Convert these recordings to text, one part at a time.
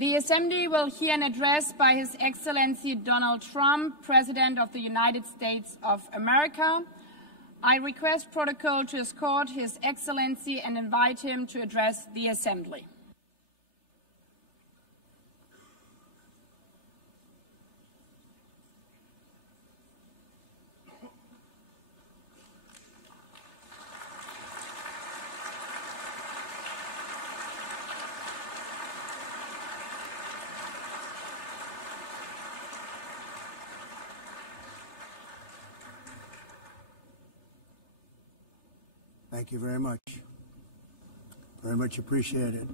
The Assembly will hear an address by His Excellency Donald Trump, President of the United States of America. I request protocol to escort His Excellency and invite him to address the Assembly. Thank you very much. Very much appreciated.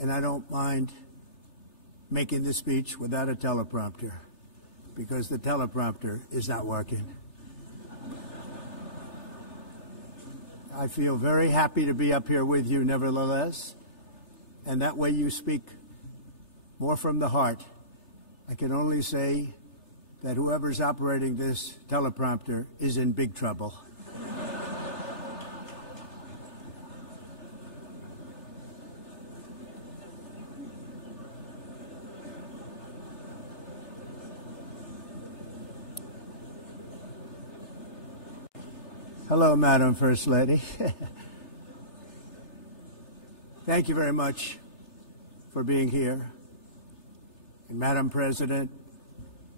And I don't mind making the speech without a teleprompter, because the teleprompter is not working. I feel very happy to be up here with you nevertheless, and that way you speak more from the heart. I can only say that whoever's operating this teleprompter is in big trouble. Hello, Madam First Lady. Thank you very much for being here. And Madam President,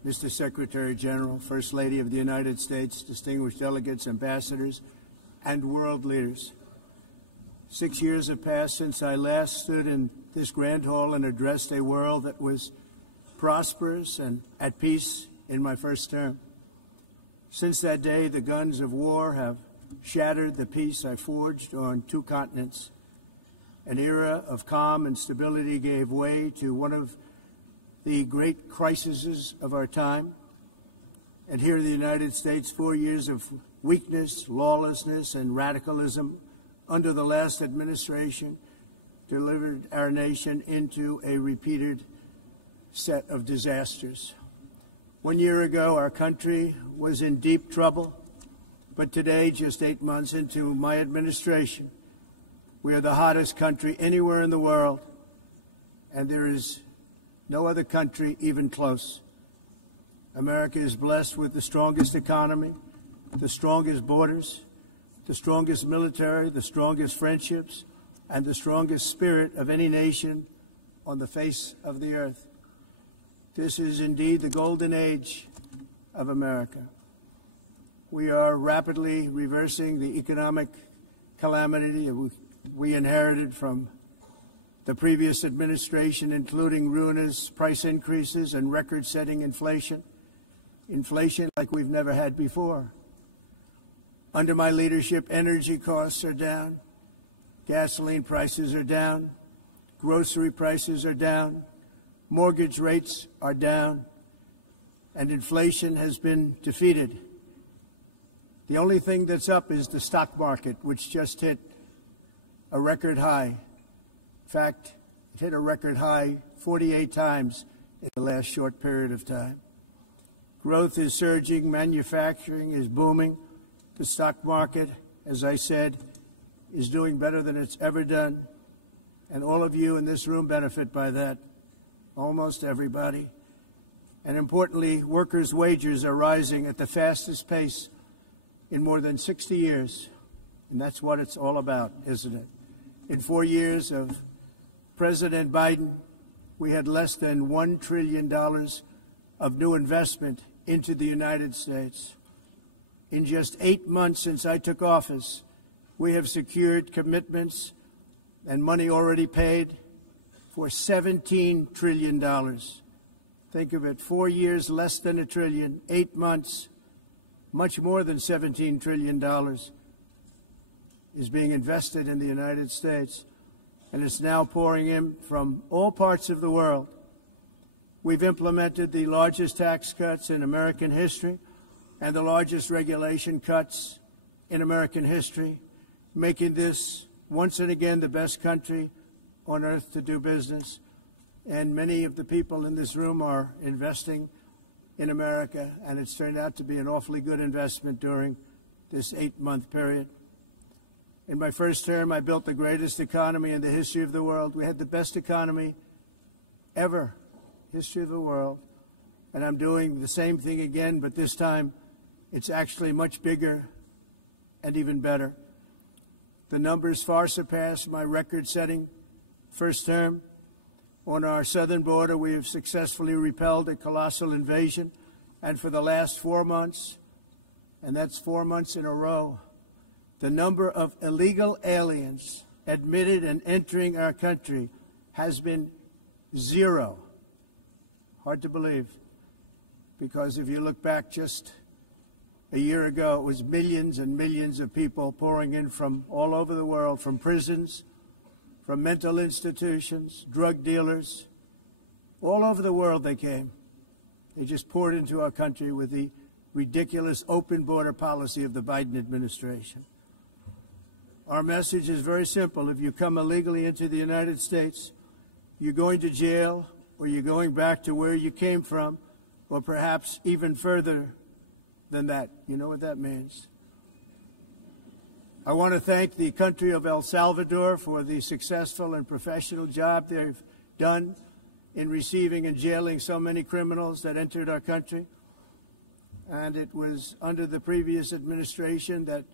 Mr. Secretary General, First Lady of the United States, distinguished delegates, ambassadors, and world leaders. 6 years have passed since I last stood in this grand hall and addressed a world that was prosperous and at peace in my first term. Since that day, the guns of war have shattered the peace I forged on 2 continents. An era of calm and stability gave way to one of the great crises of our time. And here in the United States, 4 years of weakness, lawlessness, and radicalism under the last administration delivered our nation into a repeated set of disasters. 1 year ago, our country was in deep trouble, but today, just 8 months into my administration, we are the hottest country anywhere in the world, and there is no other country even close. America is blessed with the strongest economy, the strongest borders, the strongest military, the strongest friendships, and the strongest spirit of any nation on the face of the earth. This is indeed the golden age of America. We are rapidly reversing the economic calamity we inherited from the previous administration, including ruinous price increases and record-setting inflation like we've never had before. Under my leadership, energy costs are down, gasoline prices are down, grocery prices are down, mortgage rates are down, and inflation has been defeated. The only thing that's up is the stock market, which just hit a record high. In fact, it hit a record high 48 times in the last short period of time. Growth is surging, manufacturing is booming. The stock market, as I said, is doing better than it's ever done. And all of you in this room benefit by that, almost everybody. And importantly, workers' wages are rising at the fastest pace in more than 60 years. And that's what it's all about, isn't it? In 4 years of President Biden, we had less than $1 trillion of new investment into the United States. In just 8 months since I took office, we have secured commitments and money already paid for $17 trillion. Think of it, 4 years, less than $1 trillion, 8 months, much more than $17 trillion is being invested in the United States. And it's now pouring in from all parts of the world. We've implemented the largest tax cuts in American history and the largest regulation cuts in American history, making this once and again the best country on earth to do business. And many of the people in this room are investing in America, and it's turned out to be an awfully good investment during this 8-month period. In my first term, I built the greatest economy in the history of the world. We had the best economy ever, history of the world. And I'm doing the same thing again, but this time it's actually much bigger and even better. The numbers far surpass my record-setting first term. On our southern border, we have successfully repelled a colossal invasion, and for the last 4 months, and that's 4 months in a row, the number of illegal aliens admitted and entering our country has been 0. Hard to believe, because if you look back just a year ago, it was millions and millions of people pouring in from all over the world, from prisons, from mental institutions, drug dealers. All over the world they came. They just poured into our country with the ridiculous open border policy of the Biden administration. Our message is very simple. If you come illegally into the United States, you're going to jail, or you're going back to where you came from, or perhaps even further than that. You know what that means. I want to thank the country of El Salvador for the successful and professional job they've done in receiving and jailing so many criminals that entered our country. And it was under the previous administration that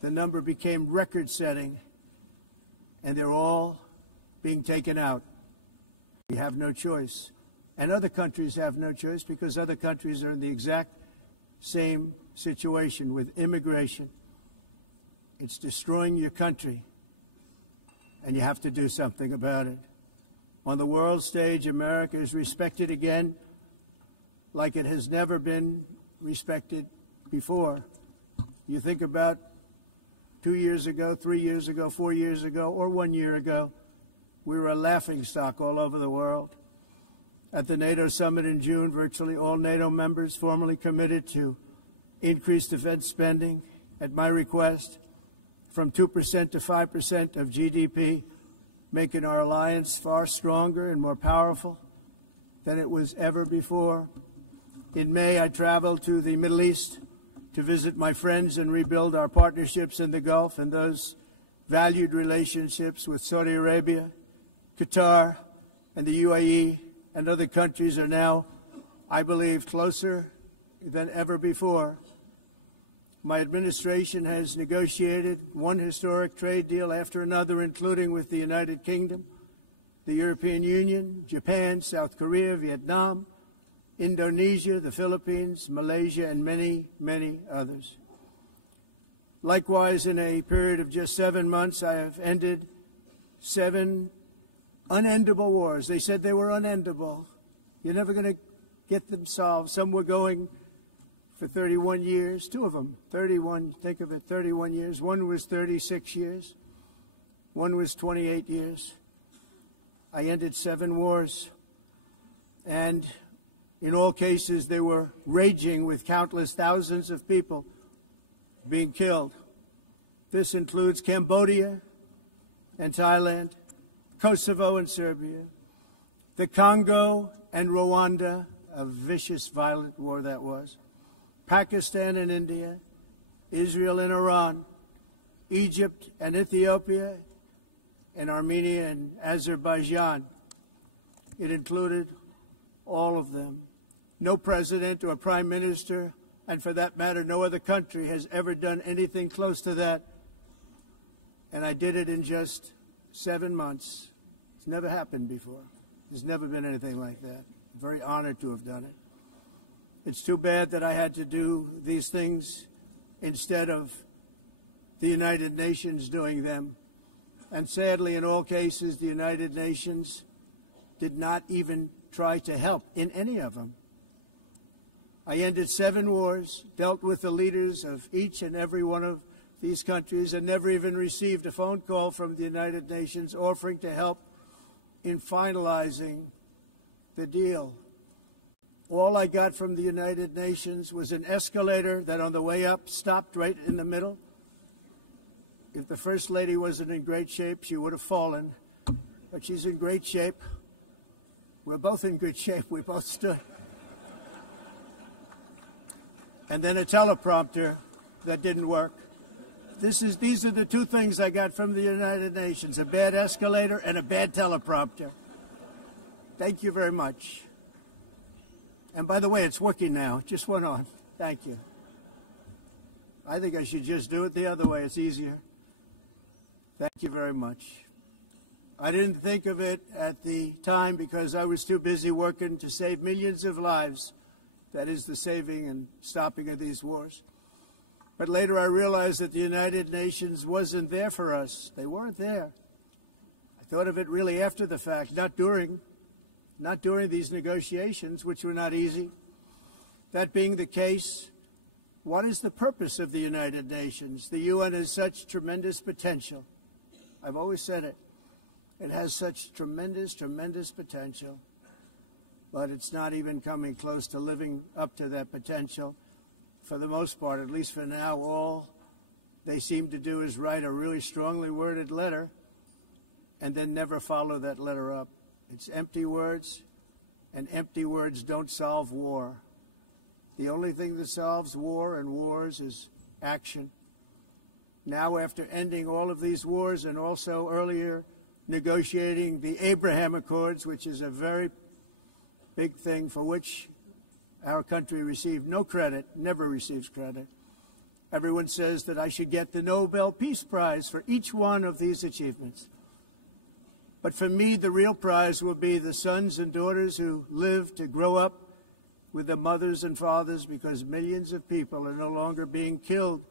the number became record-setting, and they're all being taken out. We have no choice. And other countries have no choice, because other countries are in the exact same situation with immigration. It's destroying your country, and you have to do something about it. On the world stage, America is respected again like it has never been respected before. You think about 2 years ago, 3 years ago, 4 years ago, or 1 year ago, we were a laughingstock all over the world. At the NATO summit in June, virtually all NATO members formally committed to increase defense spending, at my request, from 2% to 5% of GDP, making our alliance far stronger and more powerful than it was ever before. In May, I traveled to the Middle East to visit my friends and rebuild our partnerships in the Gulf and those valued relationships with Saudi Arabia, Qatar, and the UAE, and other countries are now, I believe, closer than ever before. My administration has negotiated one historic trade deal after another, including with the United Kingdom, the European Union, Japan, South Korea, Vietnam, Indonesia, the Philippines, Malaysia, and many, many others. Likewise, in a period of just 7 months, I have ended 7 unendable wars. They said they were unendable. You're never going to get them solved. Some were going for 31 years, 2 of them, 31, think of it, 31 years. One was 36 years. One was 28 years. I ended 7 wars. And in all cases, they were raging with countless thousands of people being killed. This includes Cambodia and Thailand, Kosovo and Serbia, the Congo and Rwanda, a vicious, violent war that was, Pakistan and India, Israel and Iran, Egypt and Ethiopia, and Armenia and Azerbaijan. It included all of them. No president or prime minister, and for that matter, no other country has ever done anything close to that. And I did it in just 7 months. It's never happened before. There's never been anything like that. I'm very honored to have done it. It's too bad that I had to do these things instead of the United Nations doing them. And sadly, in all cases, the United Nations did not even try to help in any of them. I ended 7 wars, dealt with the leaders of each and every one of these countries, and never even received a phone call from the United Nations offering to help in finalizing the deal. All I got from the United Nations was an escalator that on the way up stopped right in the middle. If the First Lady wasn't in great shape, she would have fallen. But she's in great shape. We're both in good shape. We both stood. And then a teleprompter that didn't work. These are the two things I got from the United Nations, a bad escalator and a bad teleprompter. Thank you very much. And by the way, it's working now. It just went on. Thank you. I think I should just do it the other way. It's easier. Thank you very much. I didn't think of it at the time because I was too busy working to save millions of lives. That is the saving and stopping of these wars. But later I realized that the United Nations wasn't there for us. They weren't there. I thought of it really after the fact, not during these negotiations, which were not easy. That being the case, what is the purpose of the United Nations? The UN has such tremendous potential. I've always said it. It has such tremendous, tremendous potential, but it's not even coming close to living up to that potential. For the most part, at least for now, all they seem to do is write a really strongly worded letter and then never follow that letter up. It's empty words, and empty words don't solve war. The only thing that solves war and wars is action. Now, after ending all of these wars and also earlier negotiating the Abraham Accords, which is a very big thing for which our country received no credit, never receives credit. Everyone says that I should get the Nobel Peace Prize for each one of these achievements. But for me, the real prize will be the sons and daughters who live to grow up with the mothers and fathers, because millions of people are no longer being killed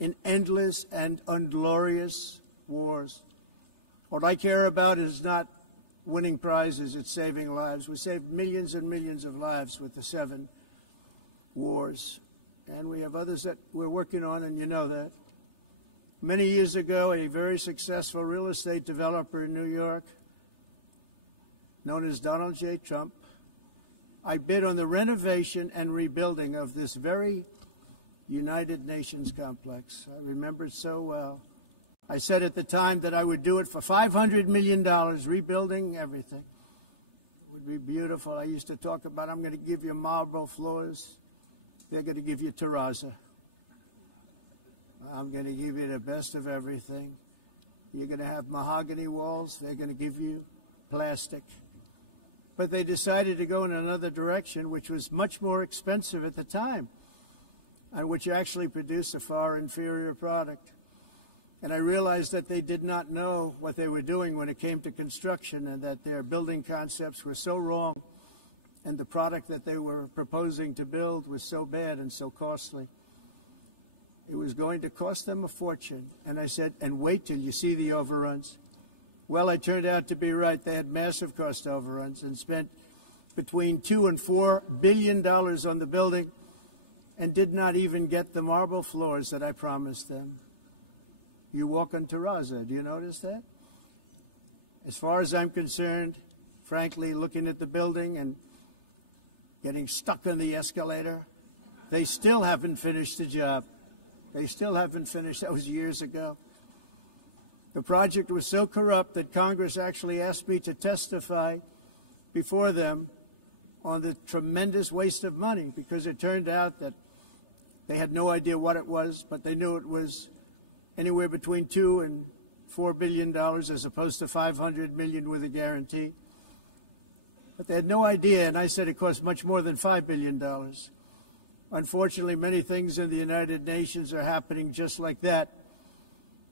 in endless and unglorious wars. What I care about is not winning prizes, it's saving lives. We saved millions and millions of lives with the 7 wars. And we have others that we're working on, and you know that. Many years ago, a very successful real estate developer in New York, known as Donald J. Trump, I bid on the renovation and rebuilding of this very United Nations complex. I remember it so well. I said at the time that I would do it for $500 million, rebuilding everything. It would be beautiful. I used to talk about, I'm going to give you marble floors. They're going to give you terrazzo. I'm going to give you the best of everything. You're going to have mahogany walls. They're going to give you plastic. But they decided to go in another direction, which was much more expensive at the time, and which actually produced a far inferior product. And I realized that they did not know what they were doing when it came to construction, and that their building concepts were so wrong, and the product that they were proposing to build was so bad and so costly. It was going to cost them a fortune. And I said, and wait till you see the overruns. Well, I turned out to be right. They had massive cost overruns and spent between $2 and $4 billion on the building and did not even get the marble floors that I promised them. You walk on terrazzo. Do you notice that? As far as I'm concerned, frankly, looking at the building and getting stuck on the escalator, they still haven't finished the job. They still haven't finished. That was years ago. The project was so corrupt that Congress actually asked me to testify before them on the tremendous waste of money, because it turned out that they had no idea what it was, but they knew it was anywhere between $2 and $4 billion as opposed to $500 million with a guarantee. But they had no idea, and I said it cost much more than $5 billion. Unfortunately, many things in the United Nations are happening just like that,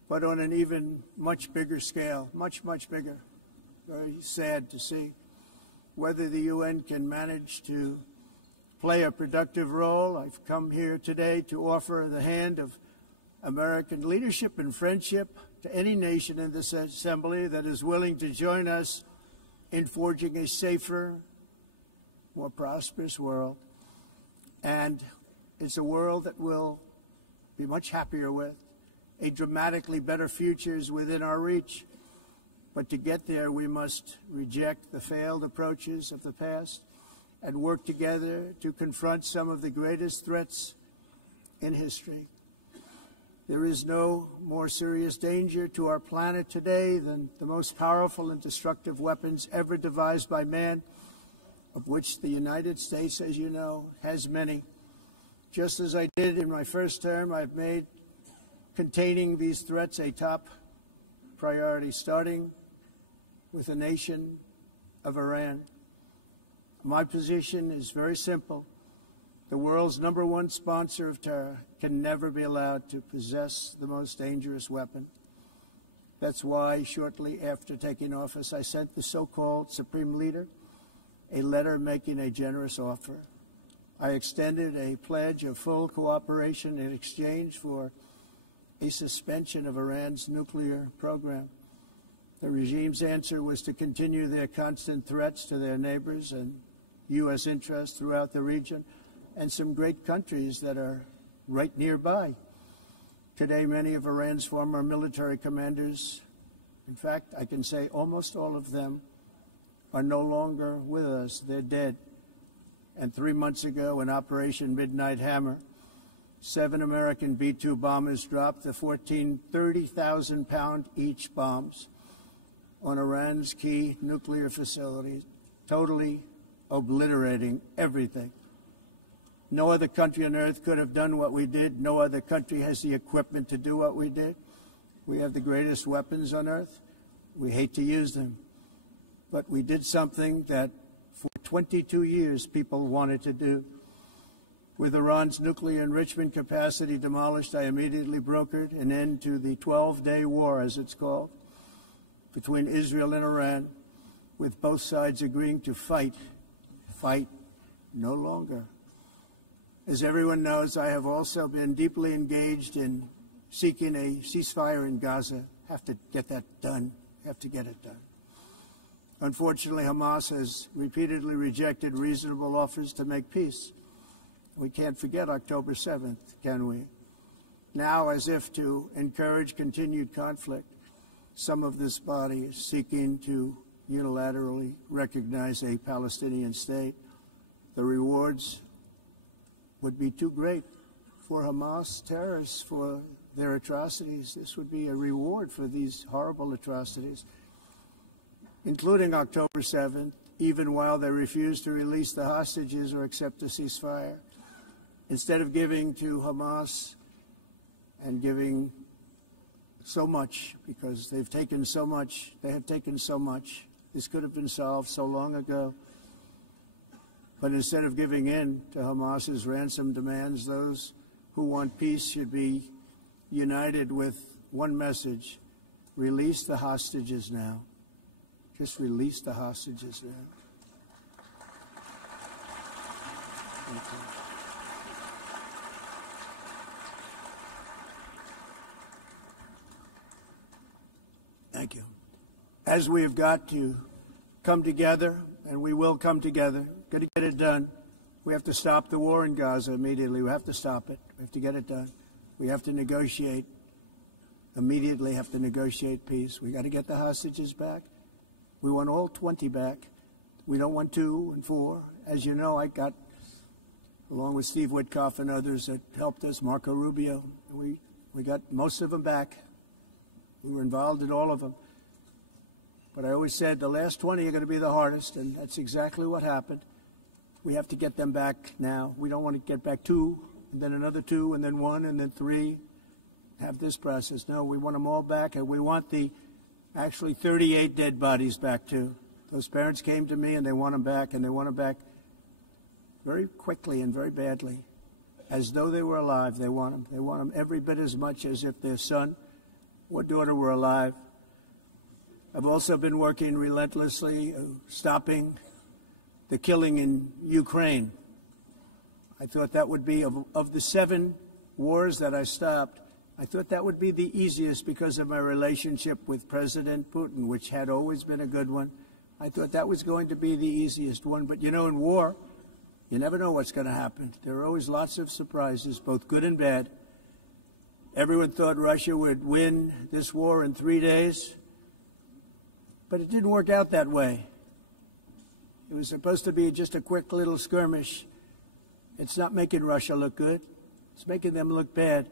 but on an even much bigger scale, much, much bigger. Very sad to see. Whether the UN can manage to play a productive role, I've come here today to offer the hand of American leadership and friendship to any nation in this assembly that is willing to join us in forging a safer, more prosperous world. And it's a world that we'll be much happier with. A dramatically better future is within our reach. But to get there, we must reject the failed approaches of the past and work together to confront some of the greatest threats in history. There is no more serious danger to our planet today than the most powerful and destructive weapons ever devised by man, of which the United States, as you know, has many. Just as I did in my first term, I've made containing these threats a top priority, starting with the nation of Iran. My position is very simple. The world's #1 sponsor of terror can never be allowed to possess the most dangerous weapon. That's why, shortly after taking office, I sent the so-called Supreme Leader a letter making a generous offer. I extended a pledge of full cooperation in exchange for a suspension of Iran's nuclear program. The regime's answer was to continue their constant threats to their neighbors and U.S. interests throughout the region and some great countries that are right nearby. Today, many of Iran's former military commanders, in fact, I can say almost all of them, are no longer with us. They're dead. And 3 months ago, in Operation Midnight Hammer, 7 American B-2 bombers dropped the 14 30,000-pound each bombs on Iran's key nuclear facilities, totally obliterating everything. No other country on earth could have done what we did. No other country has the equipment to do what we did. We have the greatest weapons on earth. We hate to use them. But we did something that for 22 years people wanted to do. With Iran's nuclear enrichment capacity demolished, I immediately brokered an end to the 12-day war, as it's called, between Israel and Iran, with both sides agreeing to fight no longer. As everyone knows, I have also been deeply engaged in seeking a ceasefire in Gaza. Have to get that done. Have to get it done. Unfortunately, Hamas has repeatedly rejected reasonable offers to make peace. We can't forget October 7th, can we? Now, as if to encourage continued conflict, some of this body is seeking to unilaterally recognize a Palestinian state. The rewards would be too great for Hamas terrorists for their atrocities. This would be a reward for these horrible atrocities, including October 7th, even while they refuse to release the hostages or accept a ceasefire. Instead of giving to Hamas and giving so much, because they've taken so much, this could have been solved so long ago. But instead of giving in to Hamas's ransom demands, those who want peace should be united with one message: release the hostages now. Just release the hostages now. Thank you. Thank you. As we have got to come together, and we will come together, got to get it done. We have to stop the war in Gaza immediately. We have to stop it. We have to get it done. We have to negotiate, immediately have to negotiate peace. We got to get the hostages back. We want all 20 back. We don't want 2 and 4. As you know, I got, along with Steve Witkoff and others that helped us, Marco Rubio, we got most of them back. We were involved in all of them. But I always said the last 20 are going to be the hardest, and that's exactly what happened. We have to get them back now. We don't want to get back 2, and then another 2, and then 1, and then 3. Have this process. No, we want them all back, and we want the actually 38 dead bodies back, too. Those parents came to me, and they want them back, and they want them back very quickly and very badly. As though they were alive, they want them. They want them every bit as much as if their son or daughter were alive. I've also been working relentlessly, stopping the killing in Ukraine. I thought that would be, of the 7 wars that I stopped, I thought that would be the easiest because of my relationship with President Putin, which had always been a good one. I thought that was going to be the easiest one. But, you know, in war, you never know what's going to happen. There are always lots of surprises, both good and bad. Everyone thought Russia would win this war in 3 days, but it didn't work out that way. It was supposed to be just a quick little skirmish. It's not making Russia look good. It's making them look bad.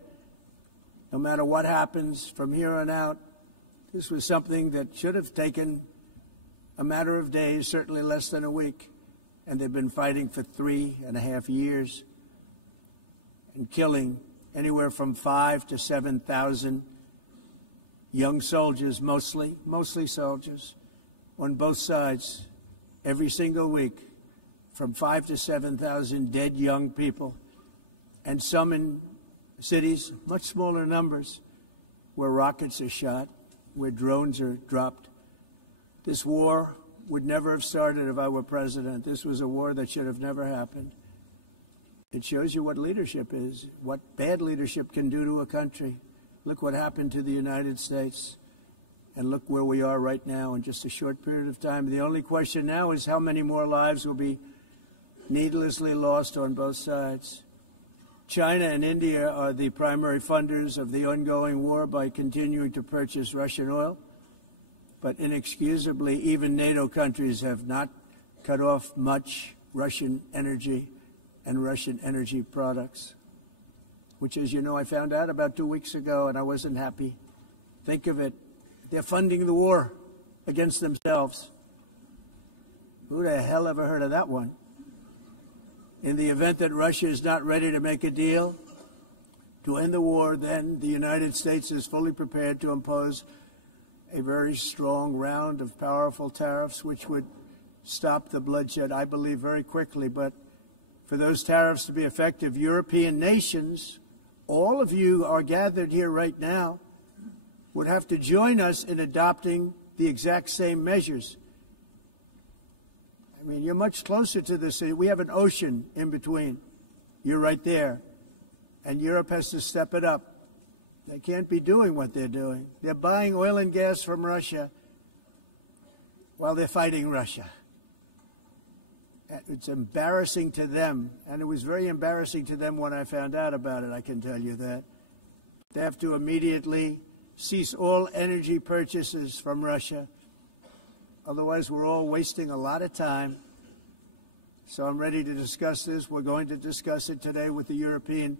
No matter what happens from here on out, this was something that should have taken a matter of days, certainly less than a week. And they've been fighting for 3.5 years and killing anywhere from 5,000 to 7,000 young soldiers, mostly soldiers, on both sides, every single week, from 5,000 to 7,000 dead young people, and some in cities, much smaller numbers, where rockets are shot, where drones are dropped. This war would never have started if I were president. This was a war that should have never happened. It shows you what leadership is, what bad leadership can do to a country. Look what happened to the United States, and look where we are right now in just a short period of time. The only question now is how many more lives will be needlessly lost on both sides. China and India are the primary funders of the ongoing war by continuing to purchase Russian oil. But inexcusably, even NATO countries have not cut off much Russian energy and Russian energy products, which, as you know, I found out about 2 weeks ago, and I wasn't happy. Think of it. They're funding the war against themselves. Who the hell ever heard of that one? In the event that Russia is not ready to make a deal to end the war, then the United States is fully prepared to impose a very strong round of powerful tariffs, which would stop the bloodshed, I believe, very quickly. But for those tariffs to be effective, European nations, all of you are gathered here right now, would have to join us in adopting the exact same measures. I mean, you're much closer to this. We have an ocean in between. You're right there. And Europe has to step it up. They can't be doing what they're doing. They're buying oil and gas from Russia while they're fighting Russia. It's embarrassing to them, and it was very embarrassing to them when I found out about it, I can tell you that. They have to immediately cease all energy purchases from Russia. Otherwise, we're all wasting a lot of time. So I'm ready to discuss this. We're going to discuss it today with the European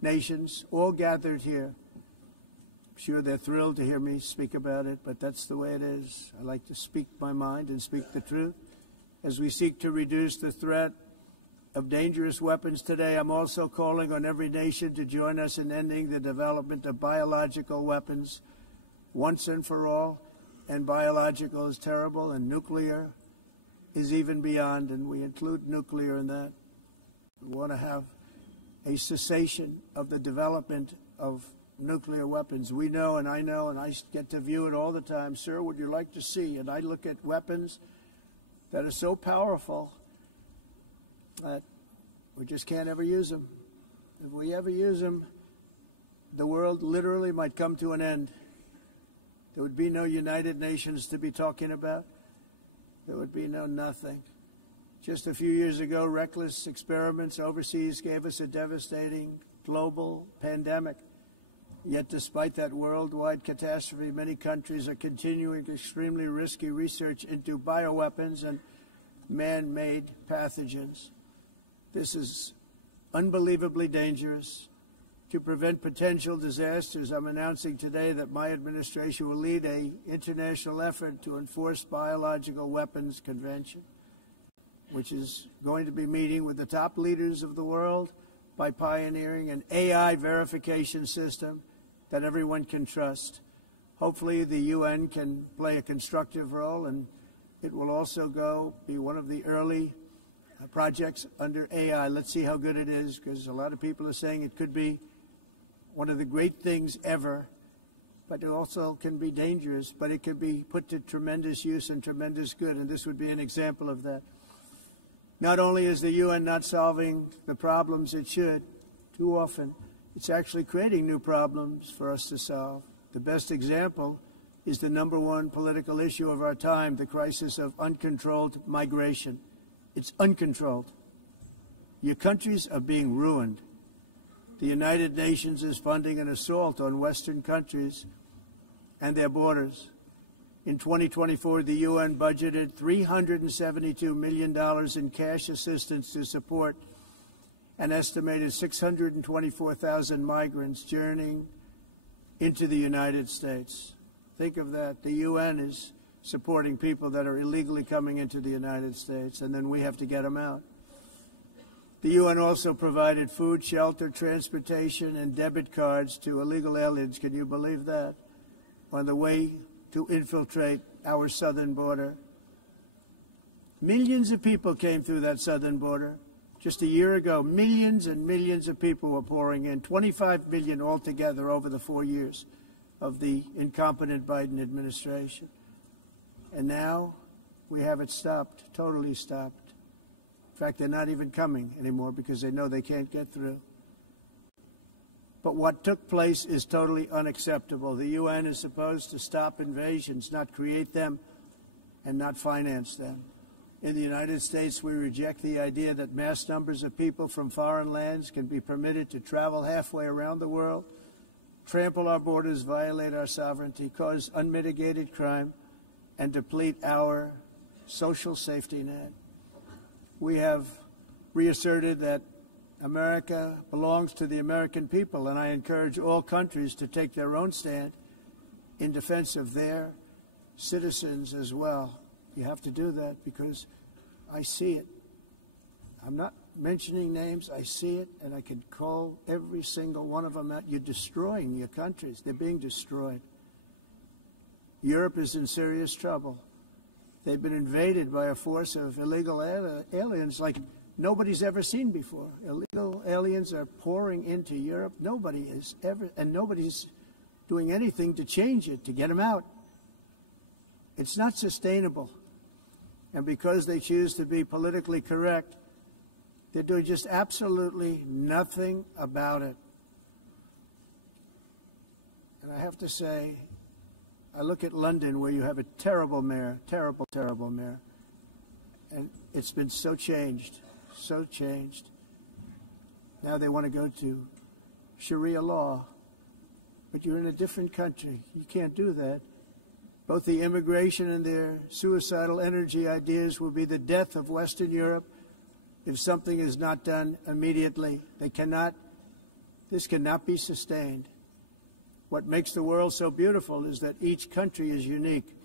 nations, all gathered here. I'm sure they're thrilled to hear me speak about it, but that's the way it is. I like to speak my mind and speak the truth. As we seek to reduce the threat of dangerous weapons today, I'm also calling on every nation to join us in ending the development of biological weapons once and for all. And biological is terrible, and nuclear is even beyond, and we include nuclear in that. We want to have a cessation of the development of nuclear weapons. We know, and I get to view it all the time. Sir, would you like to see? And I look at weapons that are so powerful that we just can't ever use them. If we ever use them, the world literally might come to an end. There would be no United Nations to be talking about. There would be no nothing. Just a few years ago, reckless experiments overseas gave us a devastating global pandemic. Yet despite that worldwide catastrophe, many countries are continuing extremely risky research into bioweapons and man-made pathogens. This is unbelievably dangerous. To prevent potential disasters, I'm announcing today that my administration will lead an international effort to enforce biological weapons convention, which is going to be meeting with the top leaders of the world by pioneering an AI verification system that everyone can trust. Hopefully the UN can play a constructive role, and it will also be one of the early projects under AI. Let's see how good it is, because a lot of people are saying it could be one of the great things ever, but it also can be dangerous, but it can be put to tremendous use and tremendous good, and this would be an example of that. Not only is the UN not solving the problems it should, too often, it's actually creating new problems for us to solve. The best example is the #1 political issue of our time, the crisis of uncontrolled migration. It's uncontrolled. Your countries are being ruined. The United Nations is funding an assault on Western countries and their borders. In 2024, the UN budgeted $372 million in cash assistance to support an estimated 624,000 migrants journeying into the United States. Think of that. The UN is supporting people that are illegally coming into the United States, and then we have to get them out. The UN also provided food, shelter, transportation, and debit cards to illegal aliens. Can you believe that? On the way to infiltrate our southern border. Millions of people came through that southern border. Just a year ago, millions and millions of people were pouring in, 25 million altogether over the 4 years of the incompetent Biden administration. And now we have it stopped, totally stopped. In fact, they're not even coming anymore because they know they can't get through. But what took place is totally unacceptable. The UN is supposed to stop invasions, not create them and not finance them. In the United States, we reject the idea that mass numbers of people from foreign lands can be permitted to travel halfway around the world, trample our borders, violate our sovereignty, cause unmitigated crime, and deplete our social safety net. We have reasserted that America belongs to the American people, and I encourage all countries to take their own stand in defense of their citizens as well. You have to do that because I see it. I'm not mentioning names. I see it, and I can call every single one of them out. You're destroying your countries. They're being destroyed. Europe is in serious trouble. They've been invaded by a force of illegal aliens like nobody's ever seen before. Illegal aliens are pouring into Europe. Nobody is ever, and nobody's doing anything to change it, to get them out. It's not sustainable. And because they choose to be politically correct, they're doing just absolutely nothing about it. And I have to say, I look at London, where you have a terrible mayor, terrible, terrible mayor, and it's been so changed, so changed. Now they want to go to Sharia law, but you're in a different country. You can't do that. Both the immigration and their suicidal energy ideas will be the death of Western Europe if something is not done immediately. This cannot be sustained. What makes the world so beautiful is that each country is unique.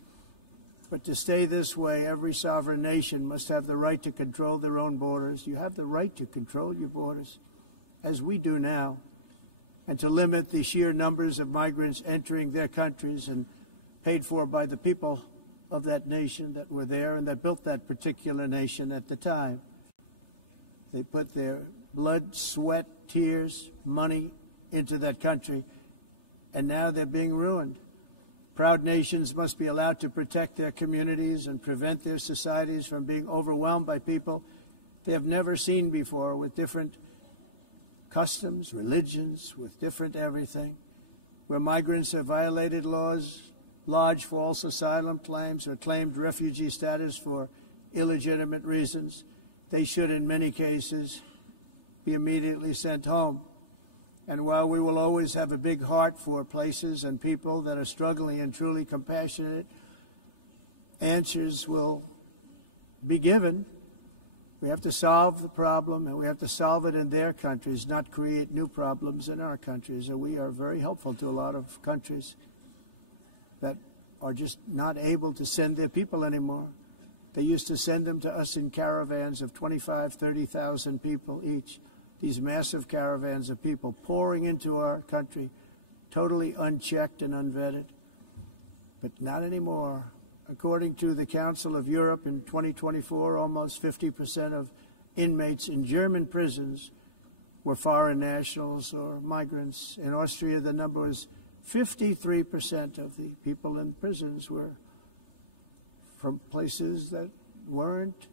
But to stay this way, every sovereign nation must have the right to control their own borders. You have the right to control your borders, as we do now, and to limit the sheer numbers of migrants entering their countries and paid for by the people of that nation that were there and that built that particular nation at the time. They put their blood, sweat, tears, money into that country, and now they're being ruined. Proud nations must be allowed to protect their communities and prevent their societies from being overwhelmed by people they have never seen before, with different customs, religions, with different everything. Where migrants have violated laws, lodged false asylum claims, or claimed refugee status for illegitimate reasons, they should, in many cases, be immediately sent home. And while we will always have a big heart for places and people that are struggling and truly compassionate, answers will be given. We have to solve the problem, and we have to solve it in their countries, not create new problems in our countries. And we are very helpful to a lot of countries that are just not able to send their people anymore. They used to send them to us in caravans of 25,000, 30,000 people each. These massive caravans of people pouring into our country, totally unchecked and unvetted. But not anymore. According to the Council of Europe, in 2024, almost 50% of inmates in German prisons were foreign nationals or migrants. In Austria, the number was 53% of the people in prisons were from places that weren't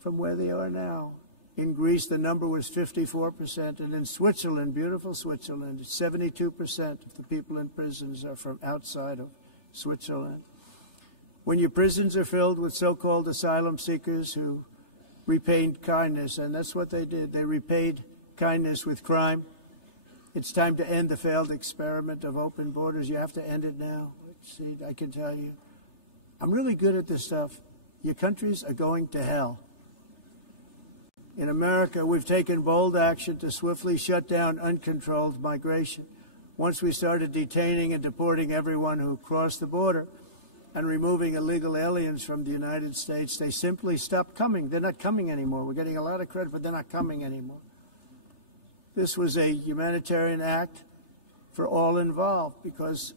from where they are now. In Greece, the number was 54%, and in Switzerland, beautiful Switzerland, 72% of the people in prisons are from outside of Switzerland. When your prisons are filled with so-called asylum seekers who repaid kindness, and that's what they did, they repaid kindness with crime, it's time to end the failed experiment of open borders. You have to end it now. See, I can tell you, I'm really good at this stuff. Your countries are going to hell. In America, we've taken bold action to swiftly shut down uncontrolled migration. Once we started detaining and deporting everyone who crossed the border, and removing illegal aliens from the United States, they simply stopped coming. They're not coming anymore. We're getting a lot of credit, but they're not coming anymore. This was a humanitarian act for all involved, because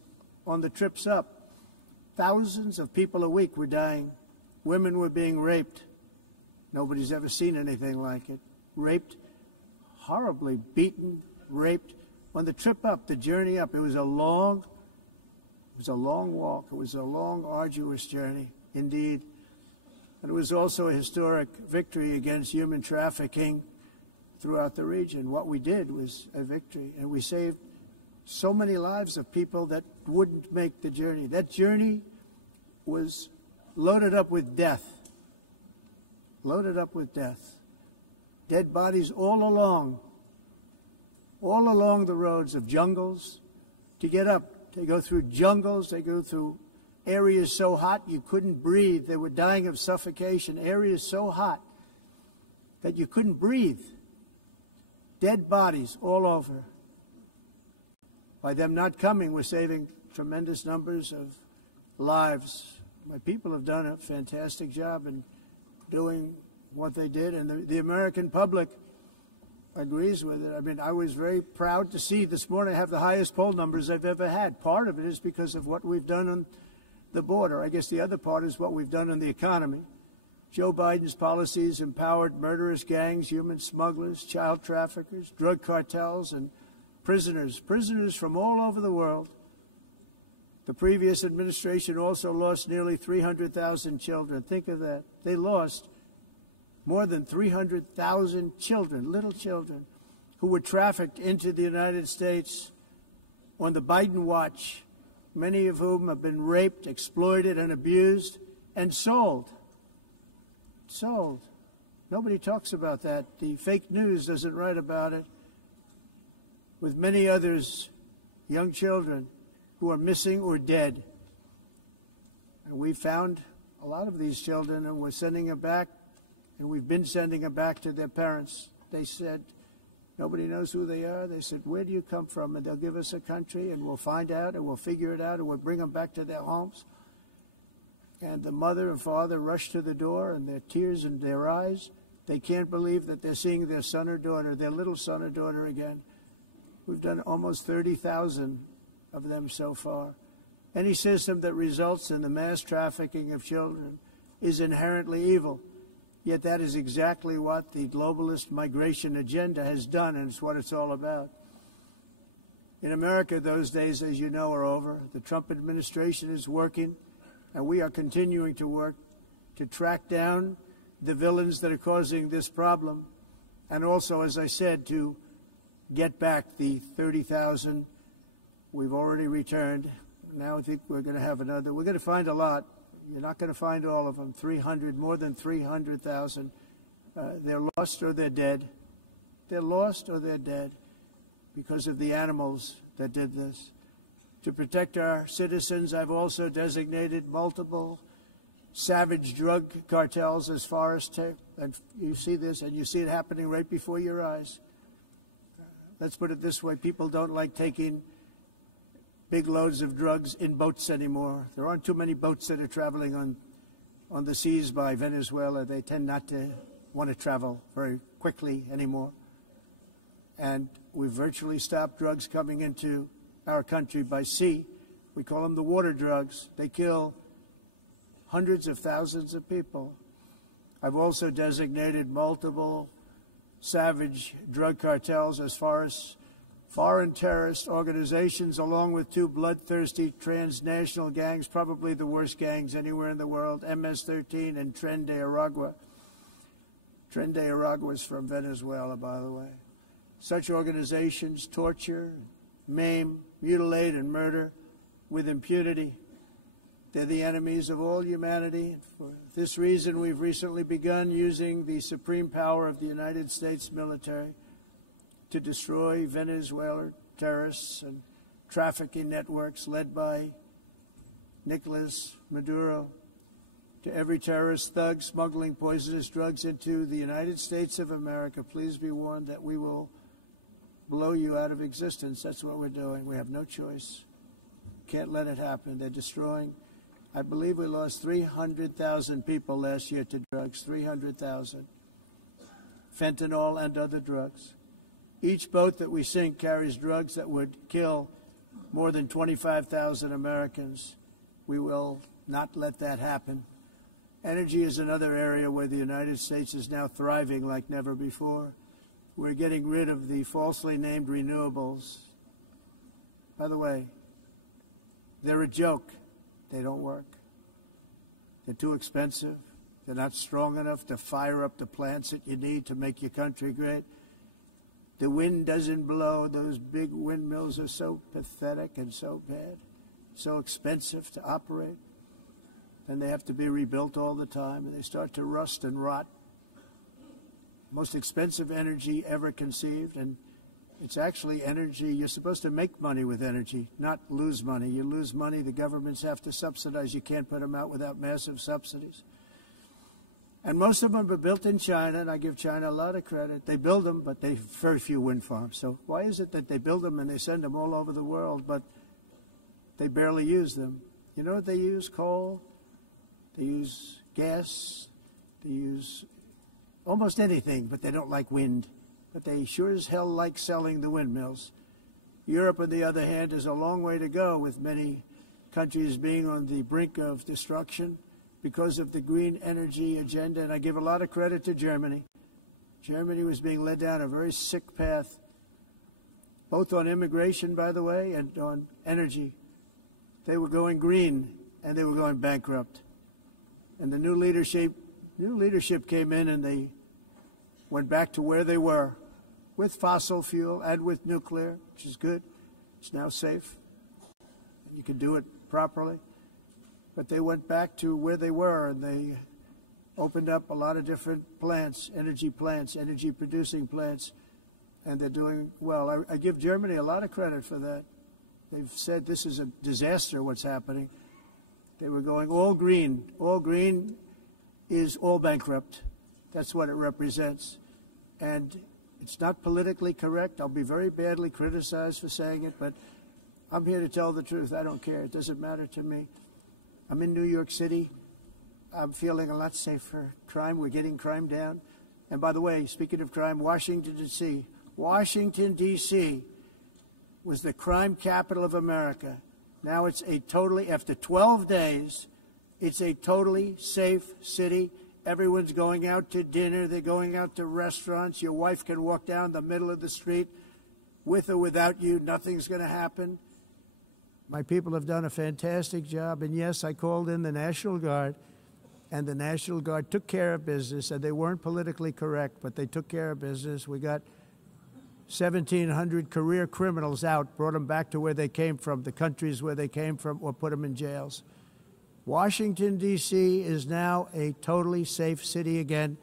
on the trips up, thousands of people a week were dying. Women were being raped. Nobody's ever seen anything like it. Raped, horribly beaten, raped. On the trip up, the journey up, it was a long walk. It was a long, arduous journey, indeed. And it was also a historic victory against human trafficking throughout the region. What we did was a victory, and we saved so many lives of people that wouldn't make the journey. That journey was loaded up with death. Loaded up with death. Dead bodies all along the roads of jungles to get up. They go through jungles, they go through areas so hot you couldn't breathe. They were dying of suffocation, areas so hot that you couldn't breathe. Dead bodies all over. By them not coming, we're saving tremendous numbers of lives. My people have done a fantastic job in doing what they did, and the American public agrees with it. I mean, I was very proud to see this morning I have the highest poll numbers I've ever had. Part of it is because of what we've done on the border. I guess the other part is what we've done on the economy. Joe Biden's policies empowered murderous gangs, human smugglers, child traffickers, drug cartels, and prisoners from all over the world. The previous administration also lost nearly 300,000 children. Think of that. They lost more than 300,000 children, little children, who were trafficked into the United States on the Biden watch, many of whom have been raped, exploited, and abused, and sold. Sold. Nobody talks about that. The fake news doesn't write about it. With many others, young children who are missing or dead. And we found a lot of these children, and we're sending them back. And we've been sending them back to their parents. They said, nobody knows who they are. They said, where do you come from? And they'll give us a country, and we'll find out, and we'll figure it out, and we'll bring them back to their homes. And the mother and father rush to the door, and their tears in their eyes. They can't believe that they're seeing their son or daughter, their little son or daughter again. We've done almost 30,000 of them so far. Any system that results in the mass trafficking of children is inherently evil. Yet that is exactly what the globalist migration agenda has done, and it's what it's all about. In America, those days, as you know, are over. The Trump administration is working, and we are continuing to work to track down the villains that are causing this problem, and also, as I said, to get back the 30,000 we've already returned. Now I think we're going to have another. We're going to find a lot. You're not going to find all of them. 300, more than 300,000. They're lost or they're dead. They're lost or they're dead because of the animals that did this. To protect our citizens, I've also designated multiple savage drug cartels as far as and you see this, and you see it happening right before your eyes. Let's put it this way. People don't like taking big loads of drugs in boats anymore. There aren't too many boats that are traveling on the seas by Venezuela. They tend not to want to travel very quickly anymore. And we've virtually stopped drugs coming into our country by sea. We call them the water drugs. They kill hundreds of thousands of people. I've also designated multiple savage drug cartels as far as foreign terrorist organizations, along with two bloodthirsty transnational gangs, probably the worst gangs anywhere in the world, MS-13 and Tren de Aragua. Tren de Aragua is from Venezuela, by the way. Such organizations torture, maim, mutilate, and murder with impunity. They're the enemies of all humanity. For this reason, we've recently begun using the supreme power of the United States military to destroy Venezuelan terrorists and trafficking networks led by Nicolas Maduro. To every terrorist thug smuggling poisonous drugs into the United States of America, please be warned that we will blow you out of existence. That's what we're doing. We have no choice. Can't let it happen. They're destroying I believe we lost 300,000 people last year to drugs, 300,000. Fentanyl and other drugs. Each boat that we sink carries drugs that would kill more than 25,000 Americans. We will not let that happen. Energy is another area where the United States is now thriving like never before. We're getting rid of the falsely named renewables. By the way, they're a joke. They don't work. They're too expensive. They're not strong enough to fire up the plants that you need to make your country great. The wind doesn't blow. Those big windmills are so pathetic and so bad, so expensive to operate. And they have to be rebuilt all the time, and they start to rust and rot. Most expensive energy ever conceived, and it's actually energy. You're supposed to make money with energy, not lose money. You lose money, the governments have to subsidize. You can't put them out without massive subsidies. And most of them are built in China, and I give China a lot of credit. They build them, but they have very few wind farms. So why is it that they build them and they send them all over the world, but they barely use them? You know what they use? Coal. They use gas. They use almost anything, but they don't like wind. But they sure as hell like selling the windmills. Europe, on the other hand, is a long way to go, with many countries being on the brink of destruction because of the green energy agenda. And I give a lot of credit to Germany. Germany was being led down a very sick path, both on immigration, by the way, and on energy. They were going green, and they were going bankrupt. And the new leadership came in, and they went back to where they were, with fossil fuel and with nuclear, which is good. It's now safe. You can do it properly. But they went back to where they were, and they opened up a lot of different plants, energy-producing plants, and they're doing well. I give Germany a lot of credit for that. They've said this is a disaster, what's happening. They were going all green. All green is all bankrupt. That's what it represents. And it's not politically correct. I'll be very badly criticized for saying it, but I'm here to tell the truth. I don't care. It doesn't matter to me. I'm in New York City. I'm feeling a lot safer. Crime, we're getting crime down. And by the way, speaking of crime, Washington, D.C. Washington, D.C. was the crime capital of America. Now it's a totally, after 12 days, it's a totally safe city. Everyone's going out to dinner. They're going out to restaurants. Your wife can walk down the middle of the street with or without you. Nothing's going to happen. My people have done a fantastic job. And yes, I called in the National Guard, and the National Guard took care of business. And they weren't politically correct, but they took care of business. We got 1,700 career criminals out, brought them back to where they came from, the countries where they came from, or put them in jails. Washington, D.C. is now a totally safe city again,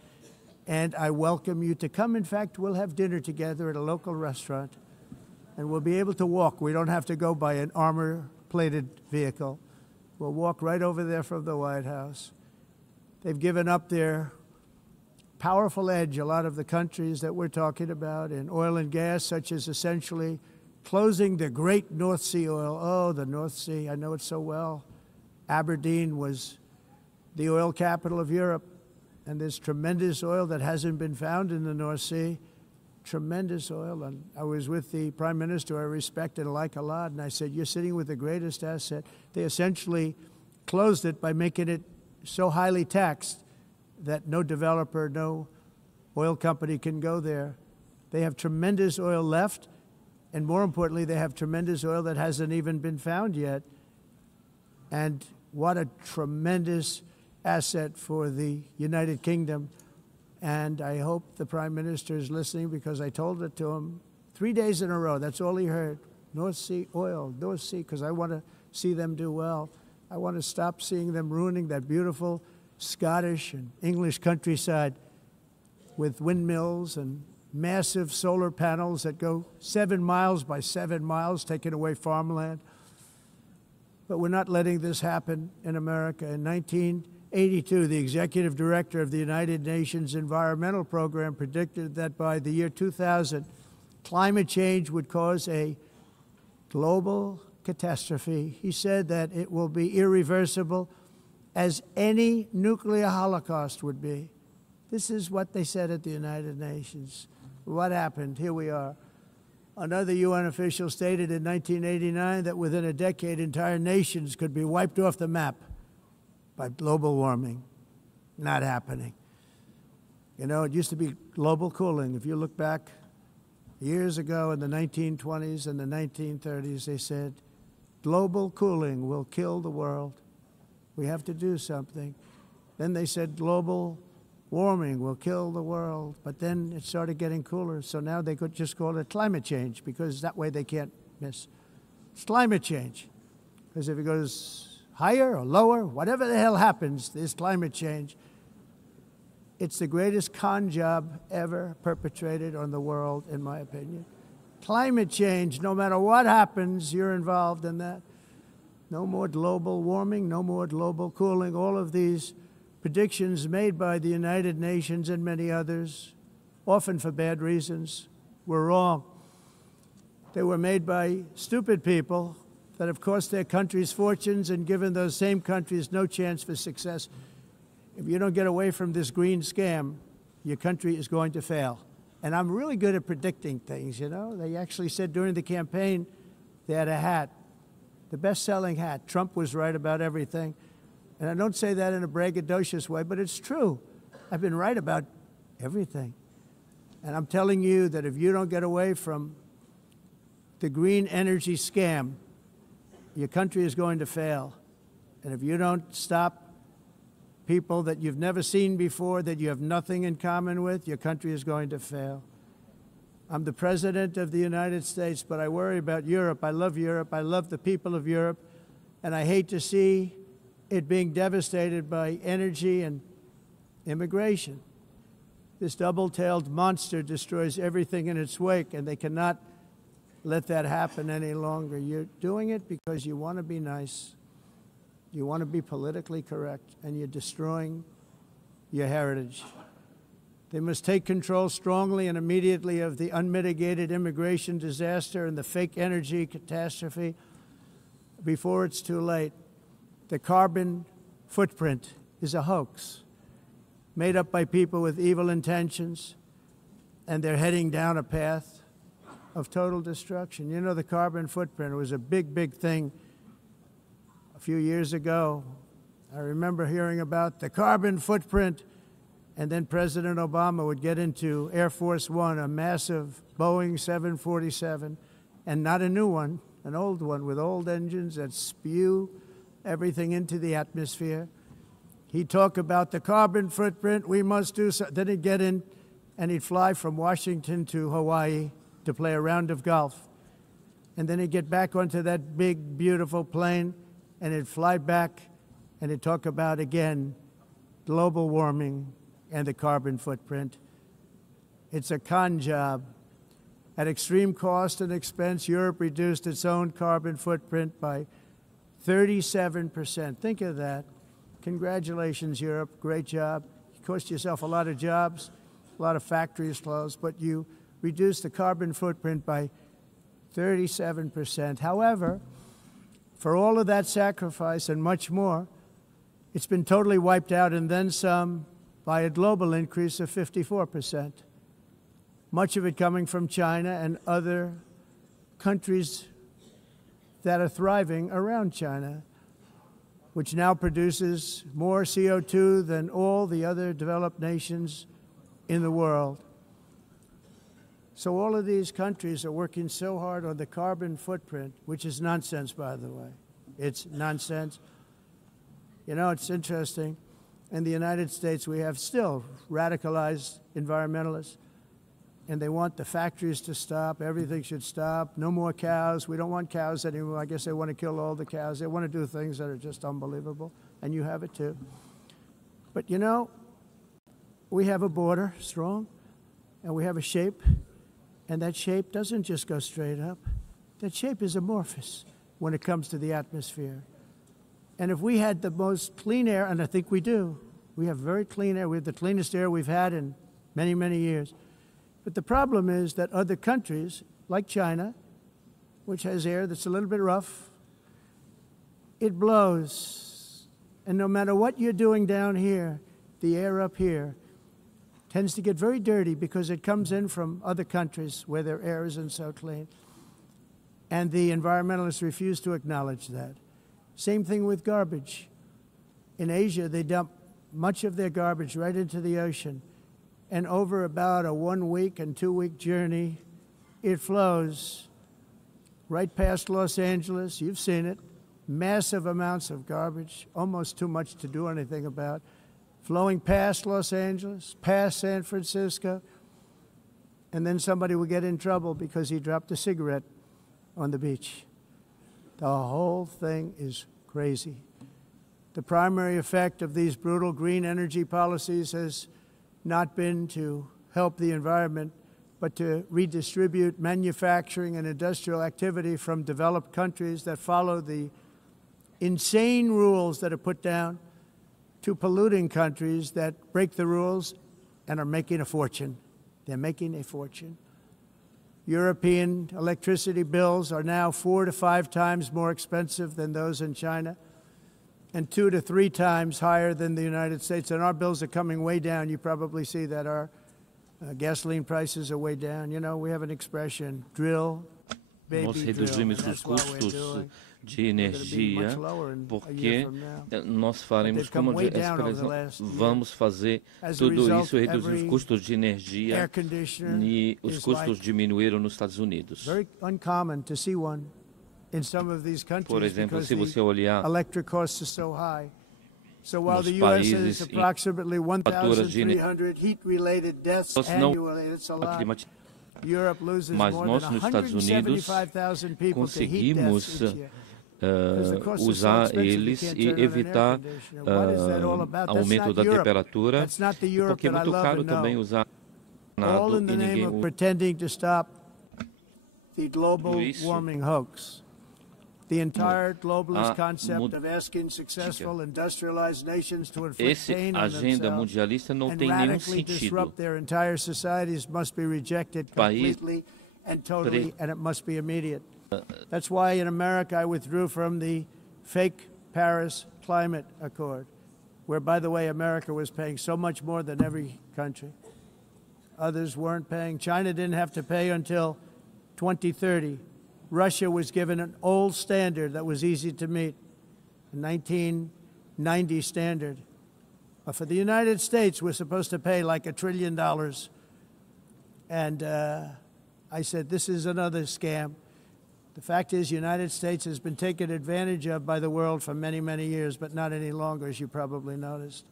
and I welcome you to come. In fact, we'll have dinner together at a local restaurant, and we'll be able to walk. We don't have to go by an armor-plated vehicle. We'll walk right over there from the White House. They've given up their powerful edge, a lot of the countries that we're talking about, in oil and gas, such as essentially closing the great North Sea oil. Oh, the North Sea, I know it so well. Aberdeen was the oil capital of Europe, and there's tremendous oil that hasn't been found in the North Sea, tremendous oil. And I was with the Prime Minister I respect and like a lot, and I said, you're sitting with the greatest asset. They essentially closed it by making it so highly taxed that no developer, no oil company can go there. They have tremendous oil left, and more importantly, they have tremendous oil that hasn't even been found yet. And what a tremendous asset for the United Kingdom. And I hope the Prime Minister is listening, because I told it to him 3 days in a row. That's all he heard. North Sea oil, North Sea, because I want to see them do well. I want to stop seeing them ruining that beautiful Scottish and English countryside with windmills and massive solar panels that go 7 miles by 7 miles, taking away farmland. But we're not letting this happen in America. In 1982, the executive director of the United Nations Environmental Program predicted that by the year 2000, climate change would cause a global catastrophe. He said that it will be irreversible, as any nuclear holocaust would be. This is what they said at the United Nations. What happened? Here we are. Another UN official stated in 1989 that within a decade, entire nations could be wiped off the map by global warming. Not happening. You know, it used to be global cooling. If you look back years ago in the 1920s and the 1930s, they said, global cooling will kill the world. We have to do something. Then they said global warming will kill the world. But then it started getting cooler, so now they could just call it climate change, because that way they can't miss. It's climate change. Because if it goes higher or lower, whatever the hell happens, there's climate change. It's the greatest con job ever perpetrated on the world, in my opinion. Climate change, no matter what happens, you're involved in that. No more global warming, no more global cooling. All of these predictions made by the United Nations and many others, often for bad reasons, were wrong. They were made by stupid people that have cost their countries fortunes and given those same countries no chance for success. If you don't get away from this green scam, your country is going to fail. And I'm really good at predicting things, you know. They actually said during the campaign they had a hat, the best-selling hat. Trump was right about everything. And I don't say that in a braggadocious way, but it's true. I've been right about everything. And I'm telling you that if you don't get away from the green energy scam, your country is going to fail. And if you don't stop people that you've never seen before, that you have nothing in common with, your country is going to fail. I'm the President of the United States, but I worry about Europe. I love Europe. I love the people of Europe. And I hate to see it being devastated by energy and immigration. This double-tailed monster destroys everything in its wake, and they cannot let that happen any longer. You're doing it because you want to be nice. You want to be politically correct, and you're destroying your heritage. They must take control strongly and immediately of the unmitigated immigration disaster and the fake energy catastrophe before it's too late. The carbon footprint is a hoax made up by people with evil intentions, and they're heading down a path of total destruction. You know, the carbon footprint was a big, big thing a few years ago. I remember hearing about the carbon footprint, and then President Obama would get into Air Force One, a massive Boeing 747, and not a new one, an old one with old engines that spew everything into the atmosphere. He'd talk about the carbon footprint, we must do so. Then he'd get in and he'd fly from Washington to Hawaii to play a round of golf. And then he'd get back onto that big, beautiful plane and he'd fly back and he'd talk about, again, global warming and the carbon footprint. It's a con job. At extreme cost and expense, Europe reduced its own carbon footprint by 37%. Think of that. Congratulations, Europe. Great job. You cost yourself a lot of jobs, a lot of factories closed, but you reduced the carbon footprint by 37%. However, for all of that sacrifice and much more, it's been totally wiped out and then some by a global increase of 54%. Much of it coming from China and other countries that are thriving around China, which now produces more CO2 than all the other developed nations in the world. So all of these countries are working so hard on the carbon footprint, which is nonsense, by the way. It's nonsense. You know, it's interesting. In the United States, we have still radicalized environmentalists, and they want the factories to stop. Everything should stop. No more cows. We don't want cows anymore. I guess they want to kill all the cows. They want to do things that are just unbelievable, and you have it too. But you know, we have a border, strong, and we have a shape, and that shape doesn't just go straight up. That shape is amorphous when it comes to the atmosphere. And if we had the most clean air, and I think we do, we have very clean air. We have the cleanest air we've had in many, many years. But the problem is that other countries, like China, which has air that's a little bit rough. It blows. And no matter what you're doing down here, the air up here tends to get very dirty because it comes in from other countries where their air isn't so clean. And the environmentalists refuse to acknowledge that. Same thing with garbage. In Asia, they dump much of their garbage right into the ocean. And over about a 1 week and 2 week journey, it flows right past Los Angeles. You've seen it. Massive amounts of garbage, almost too much to do anything about, flowing past Los Angeles, past San Francisco, and then somebody will get in trouble because he dropped a cigarette on the beach. The whole thing is crazy. The primary effect of these brutal green energy policies has not been to help the environment, but to redistribute manufacturing and industrial activity from developed countries that follow the insane rules that are put down to polluting countries that break the rules and are making a fortune. They're making a fortune. European electricity bills are now 4 to 5 times more expensive than those in China, and 2 to 3 times higher than the United States. And our bills are coming way down. You probably see that our gasoline prices are way down. You know, we have an expression, drill, baby, Nós drill. reduzimos os custos de energia porque nós faremos como vamos fazer tudo isso, reduzir os custos de energia, e os custos diminuíram nos Estados Unidos. Por exemplo, se você olhar nos países em faturas de energia, mas nós nos Estados Unidos conseguimos usar eles e evitar aumento da temperatura, porque é muito caro também usar nada e ninguém usa isso. The entire globalist concept of asking successful industrialized nations to inflict pain on themselves and radically disrupt their entire societies must be rejected completely and totally, and it must be immediate. That's why in America I withdrew from the fake Paris Climate Accord, where, by the way, America was paying so much more than every country. Others weren't paying. China didn't have to pay until 2030. Russia was given an old standard that was easy to meet, a 1990 standard. For the United States, we're supposed to pay like $1 trillion. And I said, this is another scam. The fact is, the United States has been taken advantage of by the world for many, many years, but not any longer, as you probably noticed.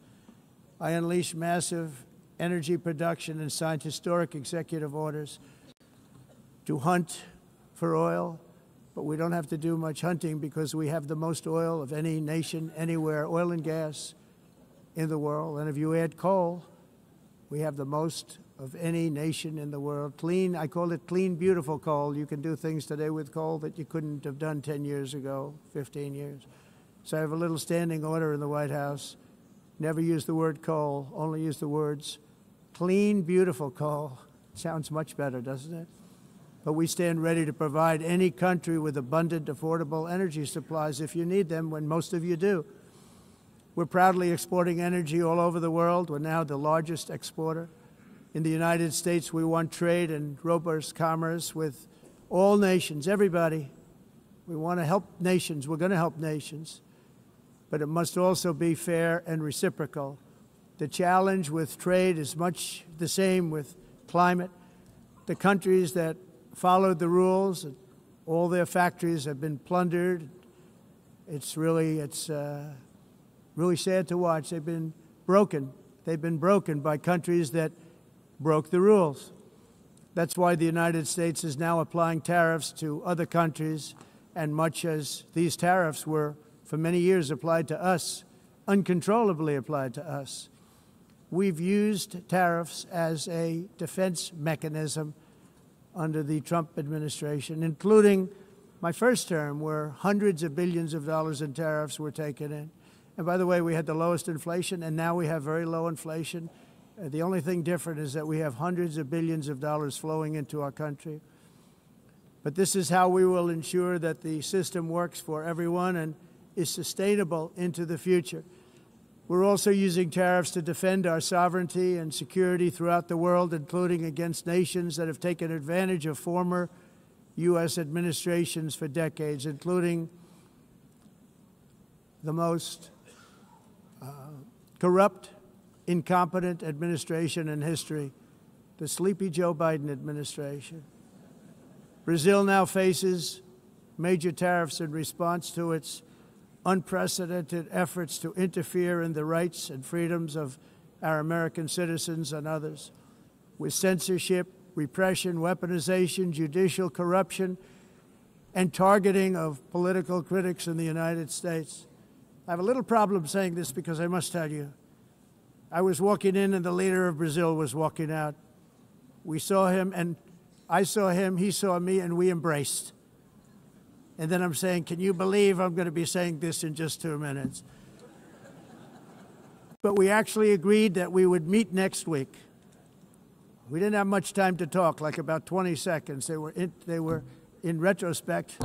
I unleashed massive energy production and signed historic executive orders to hunt for oil, but we don't have to do much hunting because we have the most oil of any nation anywhere, oil and gas in the world. And if you add coal, we have the most of any nation in the world. Clean, I call it clean, beautiful coal. You can do things today with coal that you couldn't have done 10 years ago, 15 years. So I have a little standing order in the White House. Never use the word coal, only use the words clean, beautiful coal. Sounds much better, doesn't it? But we stand ready to provide any country with abundant, affordable energy supplies if you need them, when most of you do. We're proudly exporting energy all over the world. We're now the largest exporter. In the United States, we want trade and robust commerce with all nations, everybody. We want to help nations. We're going to help nations. But it must also be fair and reciprocal. The challenge with trade is much the same with climate. The countries that followed the rules, all their factories have been plundered. It's really sad to watch. They've been broken. They've been broken by countries that broke the rules. That's why the United States is now applying tariffs to other countries, and much as these tariffs were for many years applied to us, uncontrollably applied to us. We've used tariffs as a defense mechanism under the Trump administration, including my first term, where hundreds of billions of dollars in tariffs were taken in. And by the way, we had the lowest inflation, and now we have very low inflation. The only thing different is that we have hundreds of billions of dollars flowing into our country. But this is how we will ensure that the system works for everyone and is sustainable into the future. We're also using tariffs to defend our sovereignty and security throughout the world, including against nations that have taken advantage of former U.S. administrations for decades, including the most corrupt, incompetent administration in history, the sleepy Joe Biden administration. Brazil now faces major tariffs in response to its unprecedented efforts to interfere in the rights and freedoms of our American citizens and others, with censorship, repression, weaponization, judicial corruption, and targeting of political critics in the United States. I have a little problem saying this because I must tell you, I was walking in and the leader of Brazil was walking out. We saw him and I saw him, he saw me, and we embraced. And then I'm saying, can you believe I'm going to be saying this in just 2 minutes? But we actually agreed that we would meet next week. We didn't have much time to talk, like about 20 seconds. They were in retrospect,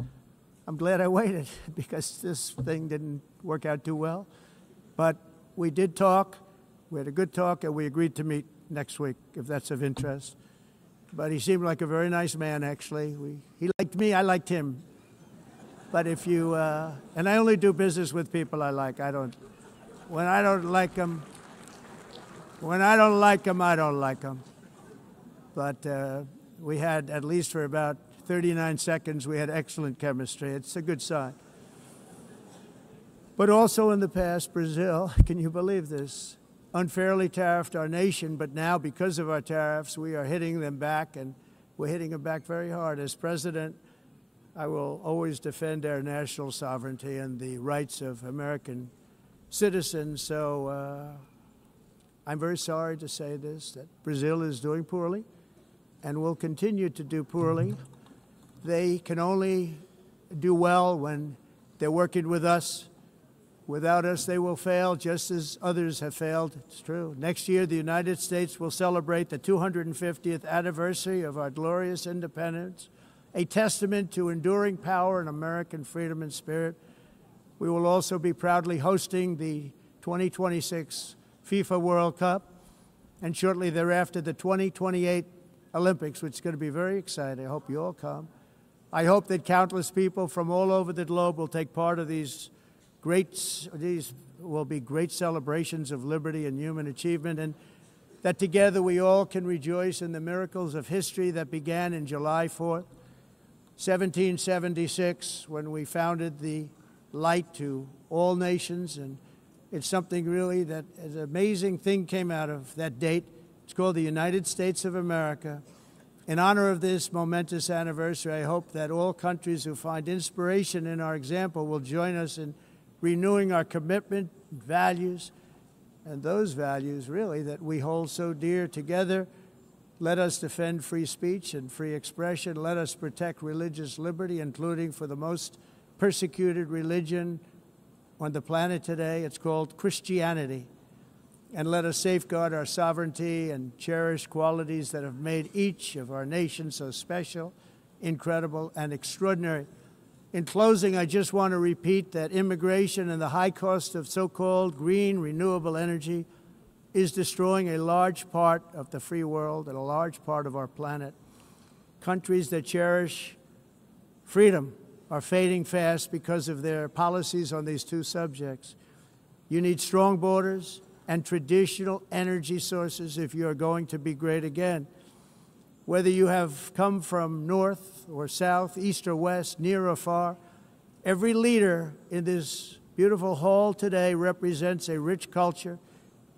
I'm glad I waited because this thing didn't work out too well. But we did talk, we had a good talk, and we agreed to meet next week, if that's of interest. But he seemed like a very nice man, actually. He liked me, I liked him. But if you, and I only do business with people I like. When I don't like them, I don't like them. But we had, at least for about 39 seconds, we had excellent chemistry. It's a good sign. But also in the past, Brazil, can you believe this, unfairly tariffed our nation, but now because of our tariffs, we are hitting them back, and we're hitting them back very hard. As president, I will always defend our national sovereignty and the rights of American citizens. So I'm very sorry to say this, that Brazil is doing poorly and will continue to do poorly. They can only do well when they're working with us. Without us, they will fail, just as others have failed. It's true. Next year, the United States will celebrate the 250th anniversary of our glorious independence, a testament to enduring power and American freedom and spirit. We will also be proudly hosting the 2026 FIFA World Cup, and shortly thereafter the 2028 Olympics, which is going to be very exciting. I hope you all come. I hope that countless people from all over the globe will take part of these will be great celebrations of liberty and human achievement, and that together we all can rejoice in the miracles of history that began in July 4th, 1776, when we founded the light to all nations. And it's something really that an amazing thing came out of that date. It's called the United States of America. In honor of this momentous anniversary, I hope that all countries who find inspiration in our example will join us in renewing our commitment, values, and those values really that we hold so dear together. Let us defend free speech and free expression. Let us protect religious liberty, including for the most persecuted religion on the planet today. It's called Christianity. And let us safeguard our sovereignty and cherish qualities that have made each of our nations so special, incredible, and extraordinary. In closing, I just want to repeat that immigration and the high cost of so-called green renewable energy is destroying a large part of the free world and a large part of our planet. Countries that cherish freedom are fading fast because of their policies on these two subjects. You need strong borders and traditional energy sources if you are going to be great again. Whether you have come from north or south, east or west, near or far, every leader in this beautiful hall today represents a rich culture,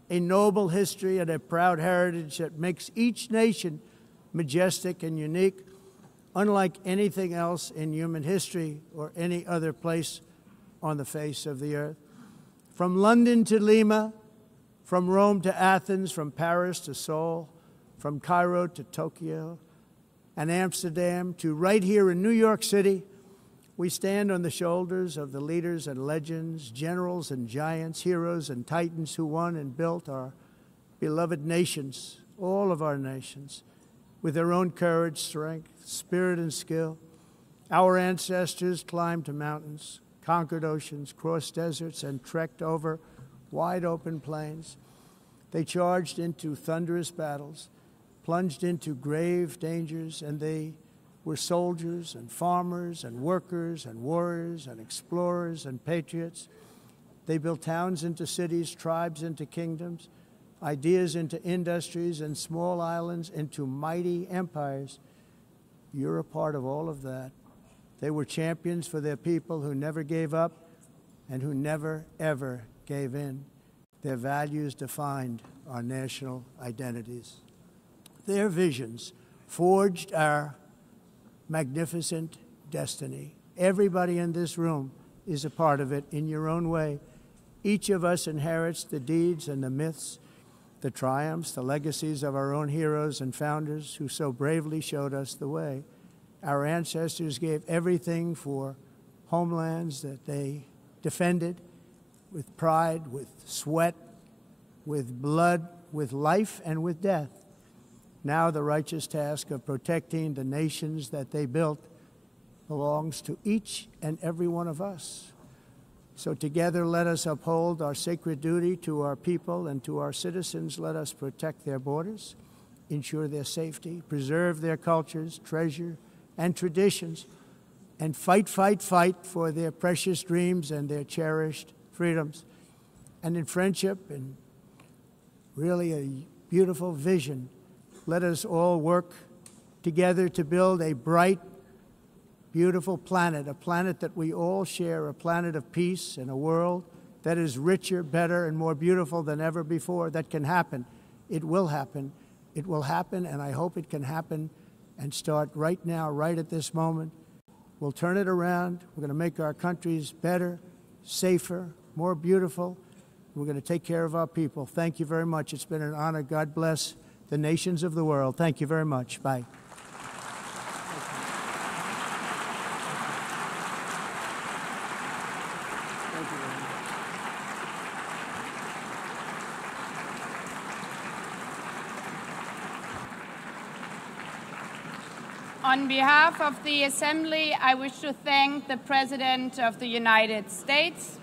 a noble history, and a proud heritage that makes each nation majestic and unique, unlike anything else in human history or any other place on the face of the earth. From London to Lima, from Rome to Athens, from Paris to Seoul, from Cairo to Tokyo and Amsterdam to right here in New York City, we stand on the shoulders of the leaders and legends, generals and giants, heroes and titans who won and built our beloved nations, all of our nations, with their own courage, strength, spirit, and skill. Our ancestors climbed mountains, conquered oceans, crossed deserts, and trekked over wide open plains. They charged into thunderous battles, plunged into grave dangers, and they were soldiers and farmers and workers and warriors and explorers and patriots. They built towns into cities, tribes into kingdoms, ideas into industries, and small islands into mighty empires. You're a part of all of that. They were champions for their people who never gave up and who never, ever gave in. Their values defined our national identities. Their visions forged our magnificent destiny. Everybody in this room is a part of it in your own way. Each of us inherits the deeds and the myths, the triumphs, the legacies of our own heroes and founders who so bravely showed us the way. Our ancestors gave everything for homelands that they defended with pride, with sweat, with blood, with life, and with death. Now the righteous task of protecting the nations that they built belongs to each and every one of us. So together let us uphold our sacred duty to our people and to our citizens. Let us protect their borders, ensure their safety, preserve their cultures, treasure, and traditions, and fight, fight, fight for their precious dreams and their cherished freedoms. And in friendship and really a beautiful vision, let us all work together to build a bright, beautiful planet, a planet that we all share, a planet of peace and a world that is richer, better, and more beautiful than ever before. That can happen. It will happen. It will happen, and I hope it can happen and start right now, right at this moment. We'll turn it around. We're going to make our countries better, safer, more beautiful. We're going to take care of our people. Thank you very much. It's been an honor. God bless the nations of the world. Thank you very much. Bye. On behalf of the Assembly, I wish to thank the President of the United States,